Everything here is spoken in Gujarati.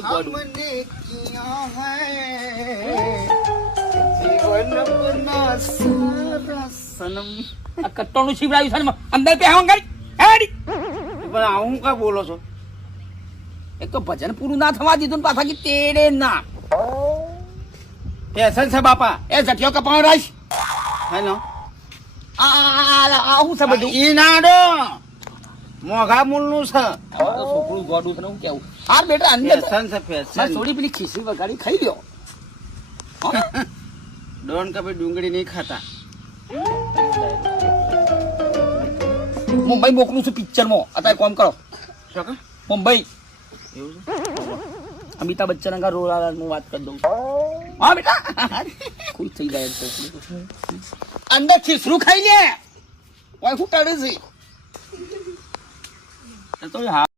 મારી ગોડું हमने किया है जीवन अपना सारा सनम આ કટ્ટોનું શીવડાવ્યું છે ને અંદર પહેવા ગઈ હેડી પણ આવું કા બોલો છો એક તો ભજન પૂરું ના થવા દીધું ને પાછા કે તેડે ના ફેશન છે બાપા એ જટિયો કપાણ રાઈશ હેલો આ હું છે બધું ઈ નાડો મોઘા મૂળનું છે છોકરું ગોડું છે ને હું કેવું હાર બેટા અંદર ફેશન છે ફેશન મારે થોડી પેલી ખીચડી વગાડી ખાઈ લ્યો ડોન કભી ડુંગળી નહીં ખાતા મુંબઈ મોકલું છું પિક્ચરમાં અત્યારે કોમ કરો શું કે મુંબઈ એવું છે અમિતાભ બચ્ચન અંગા રોલ હું વાત કરી દઉં હા બેટા ખુશ થઈ જાય છોકરું અંદર ખીસરું ખાઈ લે ઓય ફૂટાડે છે તો હા